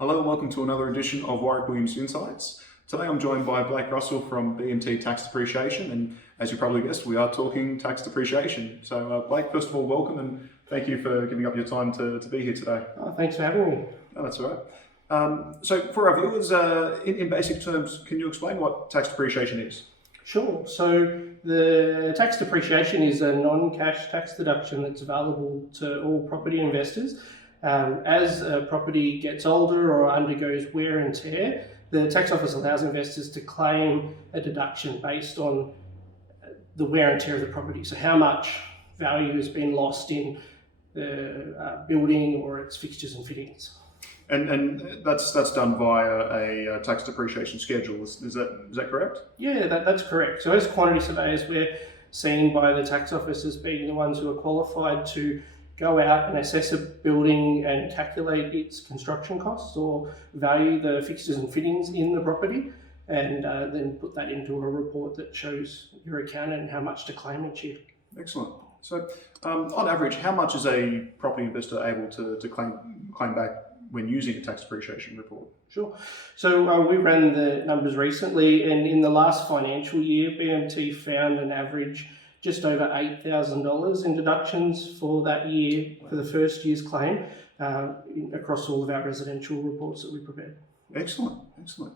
Hello and welcome to another edition of Warwick Williams Insights. Today I'm joined by Blake Russell from BMT Tax Depreciation, and as you probably guessed, we are talking tax depreciation. So Blake, first of all, welcome and thank you for giving up your time to be here today. Oh, thanks for having me. Oh, that's all right. So for our viewers, in basic terms, can you explain what tax depreciation is? Sure. So the tax depreciation is a non-cash tax deduction that's available to all property investors. As a property gets older or undergoes wear and tear, the tax office allows investors to claim a deduction based on the wear and tear of the property. So how much value has been lost in the building or its fixtures and fittings. And that's done via a tax depreciation schedule. Is that correct? Yeah, that's correct. So as quantity surveyors, we're seen by the tax office as being the ones who are qualified to go out and assess a building and calculate its construction costs or value the fixtures and fittings in the property, and then put that into a report that shows your accountant how much to claim each year. Excellent. So on average, how much is a property investor able to claim back when using a tax depreciation report? Sure. So we ran the numbers recently, and in the last financial year, BMT found an average just over $8,000 in deductions for that year, for the first year's claim, across all of our residential reports that we prepared. Excellent, excellent.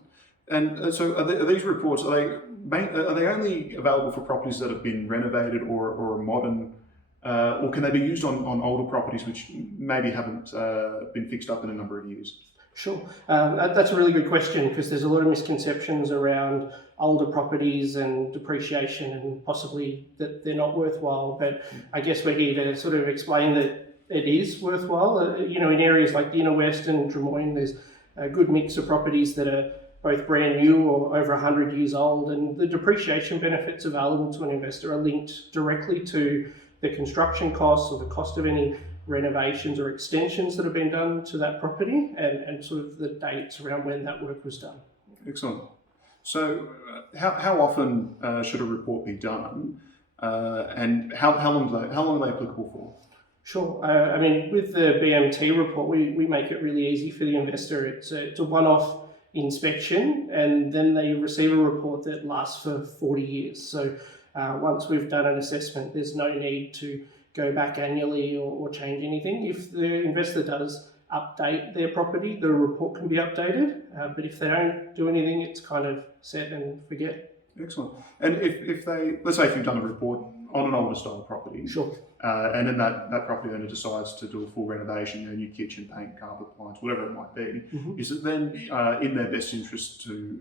And so are these reports, are they only available for properties that have been renovated or modern, or can they be used on older properties which maybe haven't been fixed up in a number of years? Sure. That's a really good question, because there's a lot of misconceptions around older properties and depreciation and possibly that they're not worthwhile. But I guess we're here to sort of explain that it is worthwhile. In areas like the Inner West and Drummoyne, there's a good mix of properties that are both brand new or over 100 years old, and the depreciation benefits available to an investor are linked directly to the construction costs or the cost of any renovations or extensions that have been done to that property, and sort of the dates around when that work was done. Excellent. So how often should a report be done, and how long are they applicable for? Sure. With the BMT report, we make it really easy for the investor. It's a one-off inspection, and then they receive a report that lasts for 40 years. So once we've done an assessment, there's no need to go back annually or change anything. If the investor does update their property, the report can be updated, but if they don't do anything, it's kind of set and forget. Excellent. And if let's say if you've done a report on an older style property, sure, and then that property owner decides to do a full renovation, new kitchen, paint, carpet, appliance, whatever it might be, is it then in their best interest to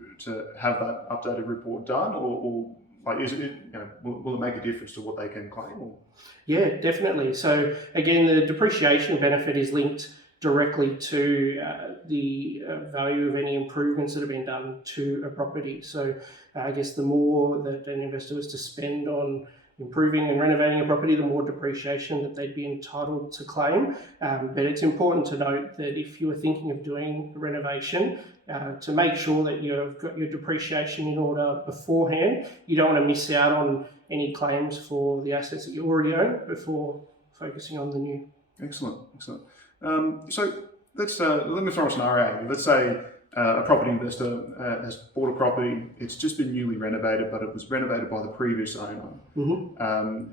have that updated report done, or like, will it make a difference to what they can claim? Or? Yeah, definitely. So again, the depreciation benefit is linked directly to the value of any improvements that have been done to a property. So I guess the more that an investor was to spend on improving and renovating a property, the more depreciation that they'd be entitled to claim. But it's important to note that if you were thinking of doing a renovation, to make sure that you've got your depreciation in order beforehand. You don't want to miss out on any claims for the assets that you already own before focusing on the new. Excellent, excellent. So let me throw a scenario. Let's say a property investor has bought a property. It's just been newly renovated, but it was renovated by the previous owner.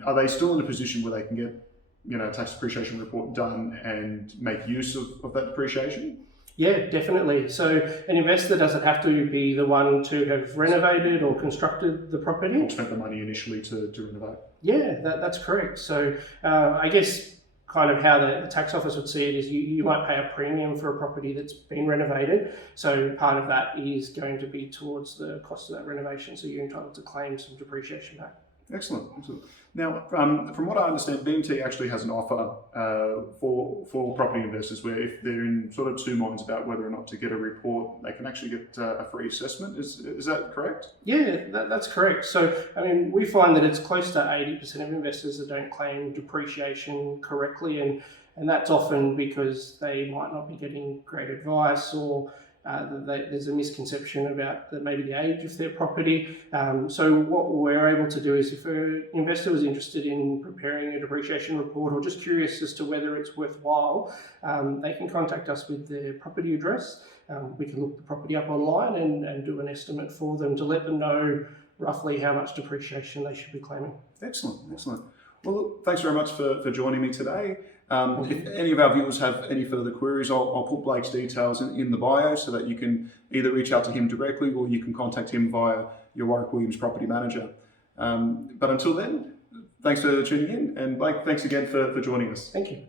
Are they still in a position where they can get a tax depreciation report done and make use of that depreciation? Yeah, definitely. So an investor doesn't have to be the one to have renovated or constructed the property. Or spent the money initially to renovate. Yeah, that's correct. So I guess kind of how the tax office would see it is you might pay a premium for a property that's been renovated. So part of that is going to be towards the cost of that renovation. So you're entitled to claim some depreciation back. Excellent, excellent. Now, from what I understand, BMT actually has an offer for property investors where if they're in sort of two minds about whether or not to get a report, they can actually get a free assessment. Is that correct? Yeah, that's correct. So, we find that it's close to 80% of investors that don't claim depreciation correctly, and that's often because they might not be getting great advice, or there's a misconception about maybe the age of their property. So what we're able to do is if an investor was interested in preparing a depreciation report or just curious as to whether it's worthwhile, they can contact us with their property address. We can look the property up online and do an estimate for them to let them know roughly how much depreciation they should be claiming. Excellent, excellent. Well, look, thanks very much for joining me today. If any of our viewers have any further queries, I'll put Blake's details in the bio so that you can either reach out to him directly or you can contact him via your Warwick Williams Property Manager. But until then, thanks for tuning in, and Blake, thanks again for joining us. Thank you.